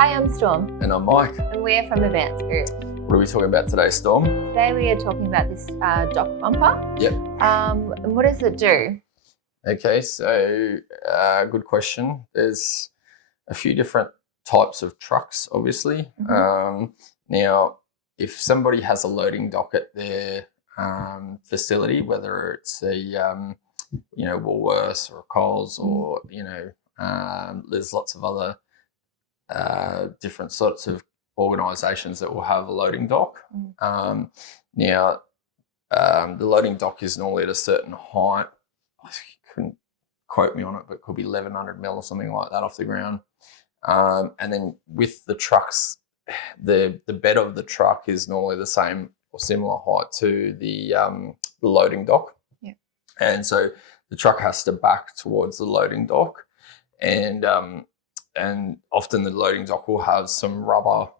Hi, I'm Storm, And I'm Mike. and we're from Advanced Group. What are we talking about today, Storm? Today we are talking about this dock bumper. Yep. What does it do? Okay, so good question. There's a few different types of trucks, obviously. Now, if somebody has a loading dock at their facility, whether it's a Woolworths or Coles or there's lots of other different sorts of organisations that will have a loading dock. Now, the loading dock is normally at a certain height. I couldn't quote me on it, but it could be 1,100 mil or something like that off the ground. And then with the trucks, the bed of the truck is normally the same or similar height to the loading dock. Yeah. And so the truck has to back towards the loading dock, and often the loading dock will have some rubber,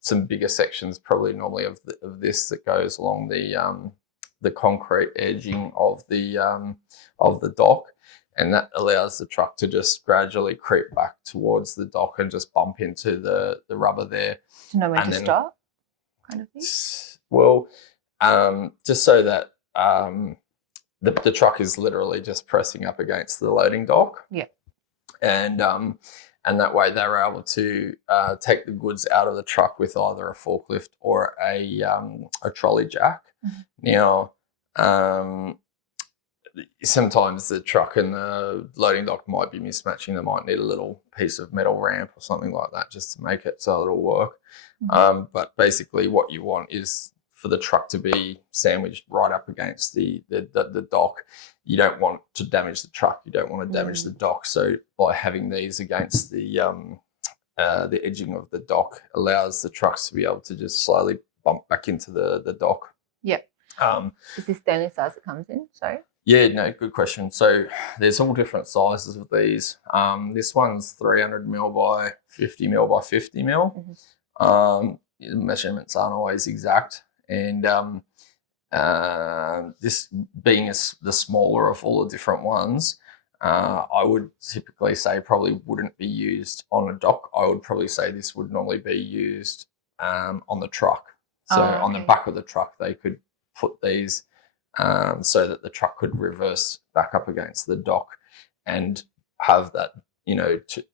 some bigger sections, probably normally of this that goes along the concrete edging of the dock, and that allows the truck to just gradually creep back towards the dock and just bump into the rubber there. To know when to stop, kind of thing? Well, just so that the truck is literally just pressing up against the loading dock. Yeah. And that way they're able to take the goods out of the truck with either a forklift or a trolley jack. Now, sometimes the truck and the loading dock might be mismatching. They might need a little piece of metal ramp or something like that just to make it so it'll work. But basically what you want is for the truck to be sandwiched right up against the dock. You don't want to damage the truck. You don't want to damage the dock. So by having these against the edging of the dock allows the trucks to be able to just slowly bump back into the dock. Yep. Is this the only size it comes in? Sorry. Yeah, no, good question. So there's all different sizes of these. This one's 300 mil by 50 mil by 50 mil. The measurements aren't always exact. And this being the smaller of all the different ones, I would typically say probably wouldn't be used on a dock. I would probably say this would normally be used on the truck. So on the back of the truck, they could put these so that the truck could reverse back up against the dock and have that,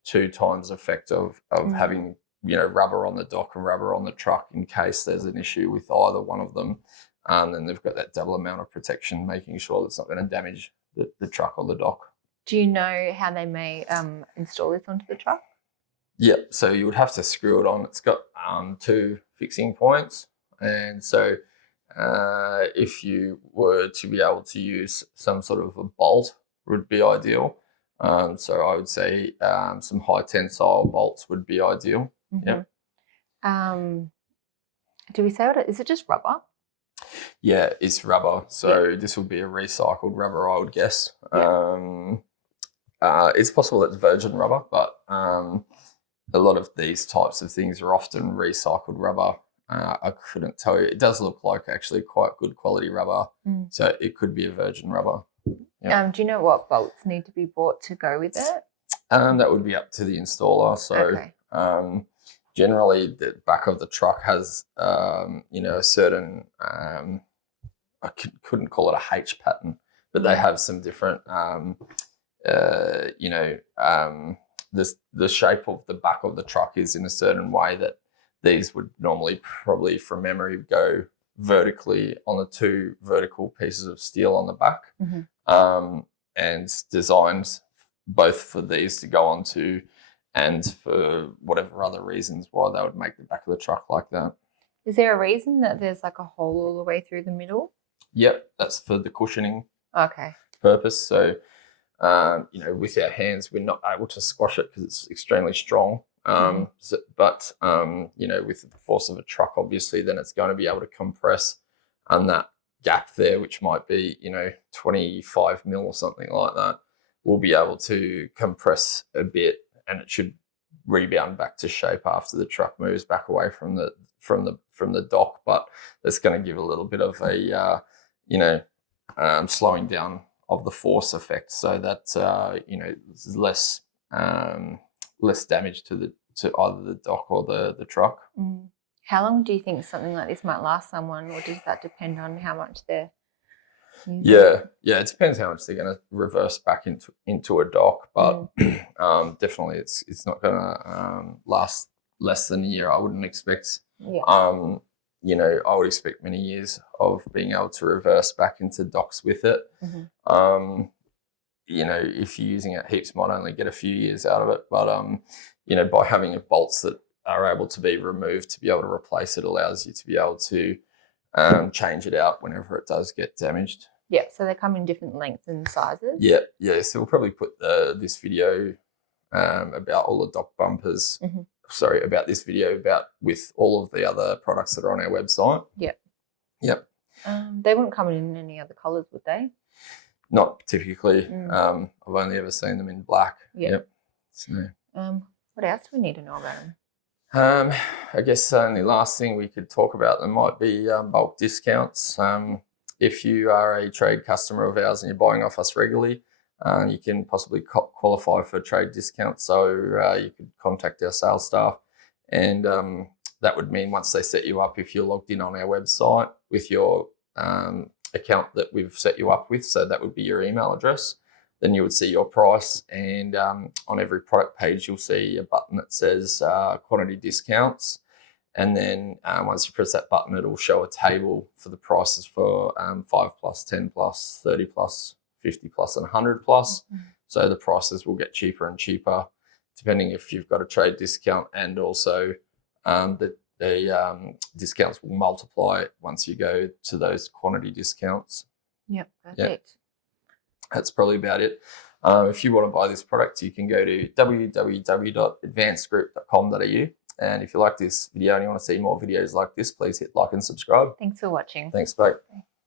two times effect of having, rubber on the dock and rubber on the truck in case there's an issue with either one of them. Then they've got that double amount of protection, making sure it's not going to damage the truck or the dock. Do you know how they may install this onto the truck? Yeah, so you would have to screw it on. It's got 2 fixing points. And so if you were to be able to use some sort of a bolt would be ideal. So I would say some high tensile bolts would be ideal. Yeah. Do we say what is it? Just rubber? Yeah, it's rubber. So this would be a recycled rubber, I would guess. It's possible it's virgin rubber, but a lot of these types of things are often recycled rubber. I couldn't tell you. It does look like actually quite good quality rubber. So it could be a virgin rubber. Yeah. Do you know what bolts need to be bought to go with it? That would be up to the installer. So generally the back of the truck has, a certain, I couldn't call it a H pattern, but they have some different, the shape of the back of the truck is in a certain way that these would normally probably from memory go vertically on the 2 vertical pieces of steel on the back, and designed both for these to go onto and for whatever other reasons why they would make the back of the truck like that. Is there a reason that there's like a hole all the way through the middle? Yep, that's for the cushioning purpose. So, with our hands, we're not able to squash it because it's extremely strong. But with the force of a truck, obviously, then it's going to be able to compress, and that gap there, which might be 25 mil or something like that, will be able to compress a bit, and it should rebound back to shape after the truck moves back away from the dock. But it's going to give a little bit of a slowing down of the force effect, so that there's less damage to to either the dock or the truck. Mm. How long do you think something like this might last someone, or does that depend on how much they're using? Yeah, it depends how much they're going to reverse back into a dock, but definitely it's not going to last less than a year. I wouldn't expect. Yeah. I would expect many years of being able to reverse back into docks with it. Mm-hmm. If you're using it heaps, might only get a few years out of it, but by having bolts that are able to be removed to be able to replace it allows you to be able to change it out whenever it does get damaged. Yeah, so they come in different lengths and sizes. Yeah. So we'll probably put this video about all the dock bumpers. Mm-hmm. Sorry, about this video with all of the other products that are on our website. Yep. They wouldn't come in any other colours, would they? Not typically. I've only ever seen them in black. Yep. So, what else do we need to know about them? I guess the last thing we could talk about them might be bulk discounts. If you are a trade customer of ours and you're buying off us regularly, you can possibly qualify for trade discounts. So you could contact our sales staff, and that would mean once they set you up, if you're logged in on our website with your account that we've set you up with, so that would be your email address, then you would see your price, and on every product page you'll see a button that says quantity discounts, and then once you press that button, it'll show a table for the prices for 5+, 10+, 30+, 50+ and 100+. Mm-hmm. So the prices will get cheaper and cheaper depending if you've got a trade discount, and also the discounts will multiply once you go to those quantity discounts. Yep, perfect. Yep. That's probably about it. If you want to buy this product, you can go to www.advancedgroup.com.au. And if you like this video and you want to see more videos like this, please hit like and subscribe. Thanks for watching. Thanks, mate. Bye.